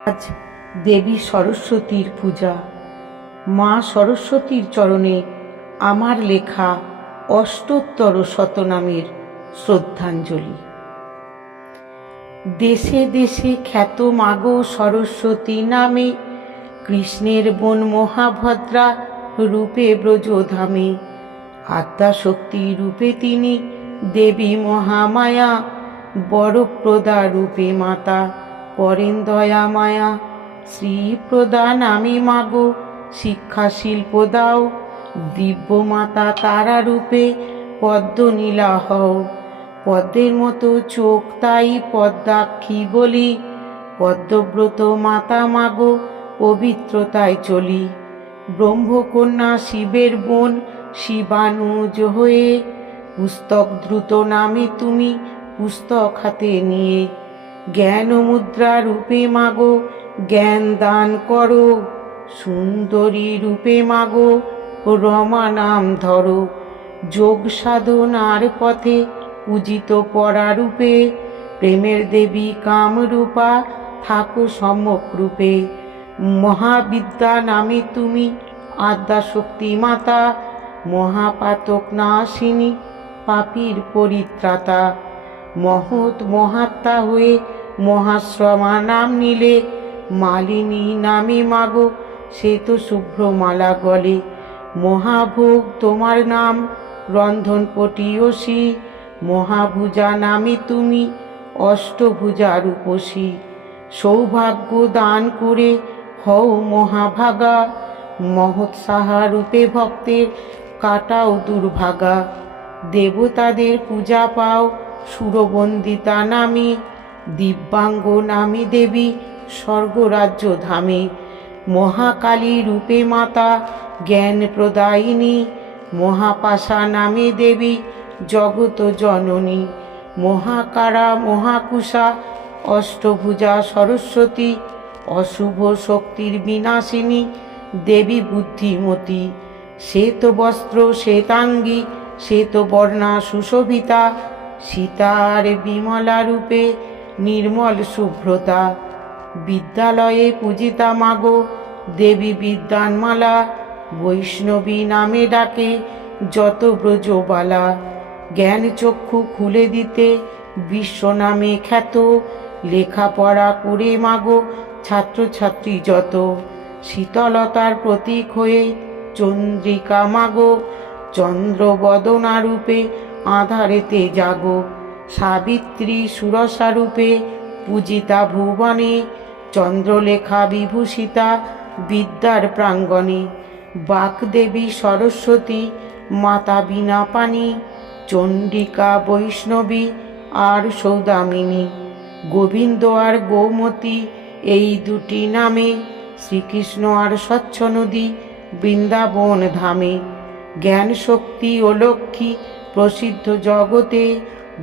আজ দেবী সরস্বতীর পূজা। মা সরস্বতীর চরণে আমার লেখা অষ্টোত্তর শতনামের শ্রদ্ধাঞ্জলি। দেশে দেশে খ্যাত মাগো সরস্বতী নামে কৃষ্ণের বোন মহাভদ্রা রূপে ব্রজধামে। আত্মা শক্তি রূপে তিনি দেবী মহামায়া, বরপ্রদা রূপে মাতা। করেন দয়া মায়া। শ্রী প্রদান আমি মাগো, শিক্ষা শিল্প দাও। দিব্য মাতা তারা রূপে পদ্ম নীলা হও। পদ্মের মতো চোখ তাই পদ্মাক্ষী বলি। পদ্মব্রত মাতা মাগো, পবিত্রতায় চলি। ব্রহ্মকন্যা শিবের বোন, শিবানুজ হয়ে পুস্তক দ্রুত নামে তুমি পুস্তক হাতে নিয়ে। জ্ঞান মুদ্রা রূপে মাগো, জ্ঞান দান করো। সুন্দরী রূপে মাগো, রমা নাম ধরো। যোগ সাধনার পথে পূজিত পরা রূপে, প্রেমের দেবী কামরূপা থাকো সম্যক রূপে। মহাবিদ্যা নামে তুমি আদ্যা শক্তি মাতা, মহাপাতক নাশিনী পাপীর পরিত্রাতা। মহৎ মহাত্মা হয়ে মহাশ্রমা নাম নিলে, মালিনী নামে মাগো, সে তো শুভ্রমালা গলে। মহাভোগ তোমার নাম রন্ধন পটিয়সী মহাভুজা নামে তুমি, অষ্টভুজা রূপসী। সৌভাগ্য দান করে হও মহাভাগা মহৎ সাহা রূপে ভক্তের কাটাও দুর্ভাগা। দেবতাদের পূজা পাও সুরবন্দিতা নামে দিব্যাঙ্গ নামে দেবী, স্বর্গরাজ্য ধামে, মহাকালী রূপে মাতা জ্ঞান প্রদায়িনী মহাপাশা নামে দেবী, জগত জননী, মহাকারা মহাকুশা, অষ্টভুজা সরস্বতী, অশুভ শক্তির বিনাশিনী, দেবী বুদ্ধিমতী, শ্বেত বস্ত্র শ্বেতাঙ্গী, শ্বেত বর্ণা সুশোভিতা, সীতার বিমলা রূপে নির্মল শুভ্রতা বিদ্যালয়ে পূজিতা মাগো, দেবী বিদ্যানমালা, বৈষ্ণবী নামে ডাকে যত ব্রজবালা। জ্ঞান চক্ষু খুলে দিতে বিশ্ব নামে খ্যাত, লেখাপড়া করে মাগো ছাত্রছাত্রী যত। শীতলতার প্রতীক হয়ে চন্দ্রিকা মাগো, চন্দ্রবদনা রূপে আধারেতে জাগো। সাবিত্রী সুরসা রূপে পূজিতা ভুবনে, চন্দ্রলেখা বিভূষিতা, বিদ্যার প্রাঙ্গণে, বাকদেবী সরস্বতী, মাতা বিনা পানি চণ্ডিকা বৈষ্ণবী আর সৌদামিনী। গোবিন্দ আর গৌমতী এই দুটি নামে, শ্রীকৃষ্ণ আর স্বচ্ছ নদী বৃন্দাবন ধামে জ্ঞান শক্তি ও লক্ষ্মী প্রসিদ্ধ জগতে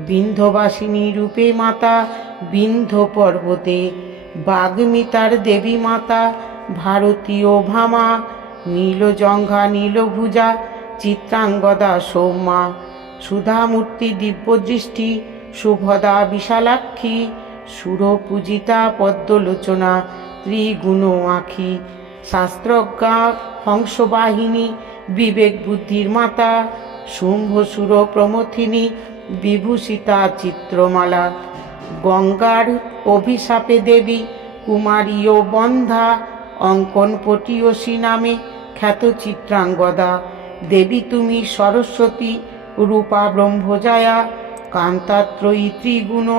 বিন্ধবাসিনী রূপে মাতা বিন্ধ পর্বতে বাগ্মিতার দেবী মাতা, ভারতীয় ভামা, নীলজঙ্ঘা, নীলভুজা, চিত্রাঙ্গদা সৌমা সুধামূর্তি, দিব্যদৃষ্টি শুভদা বিশালাক্ষী, সুরপূজিতা, পদ্মলোচনা, ত্রিগুণ আখি, শাস্ত্রজ্ঞা, হংসবাহিনী বিবেক বুদ্ধির মাতা শুম্ভসুর প্রমথিনী বিভূষিতা চিত্রমালা, গঙ্গার অভিশাপে দেবী, কুমারীয় বন্ধা অঙ্কন পটীয়সী নামে খ্যাত চিত্রাঙ্গদা। দেবী তুমি সরস্বতী, রূপা ব্রহ্মজায়া, কান্তাত্রয়ী ত্রিগুণ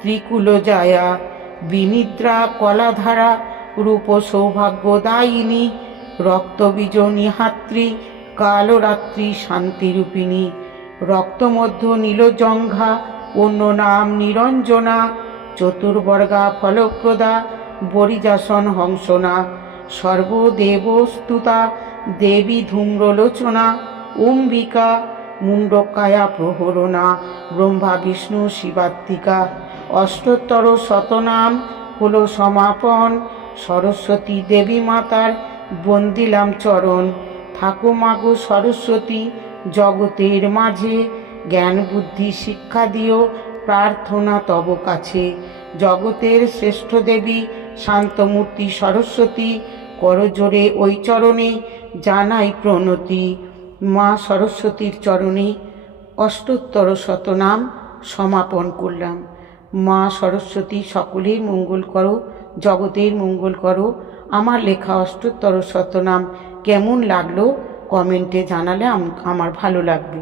ত্রিকুল জায়া বিনিদ্রা কলাধারা রূপ সৌভাগ্যদায়িনী রক্তবীজনী হাত্রী কালরাত্রি শান্তিরূপিণী। রক্তমধ্য নীলজঙ্ঘা অন্য নাম নিরঞ্জনা, চতুর্বর্গা ফলপ্রদা, বরিজাসন হংসনা, সর্বদেবস্তুতা, দেবী ধূম্রলোচনা, অম্বিকা মুন্ডকায়া প্রহরণা, ব্রহ্মা, বিষ্ণু, শিবাত্মিকা, অষ্টোত্তর শতনাম হল সমাপন, সরস্বতী দেবী মাতার বন্দিলাম চরণ থাকো মাগো সরস্বতী জগতের মাঝে জ্ঞান, বুদ্ধি, শিক্ষা দিও, প্রার্থনা তব কাছে। জগতের শ্রেষ্ঠ দেবী শান্তমূর্তি সরস্বতী করজোরে ওই চরণে জানাই প্রণতি। মা সরস্বতীর চরণে অষ্টোত্তর শতনাম সমাপন করলাম। মা সরস্বতী সকলের মঙ্গল করো, জগতের মঙ্গল করো। আমার লেখা অষ্টোত্তর শতনাম কেমন লাগল কমেন্টে জানালে আম- আমার ভালো লাগবে।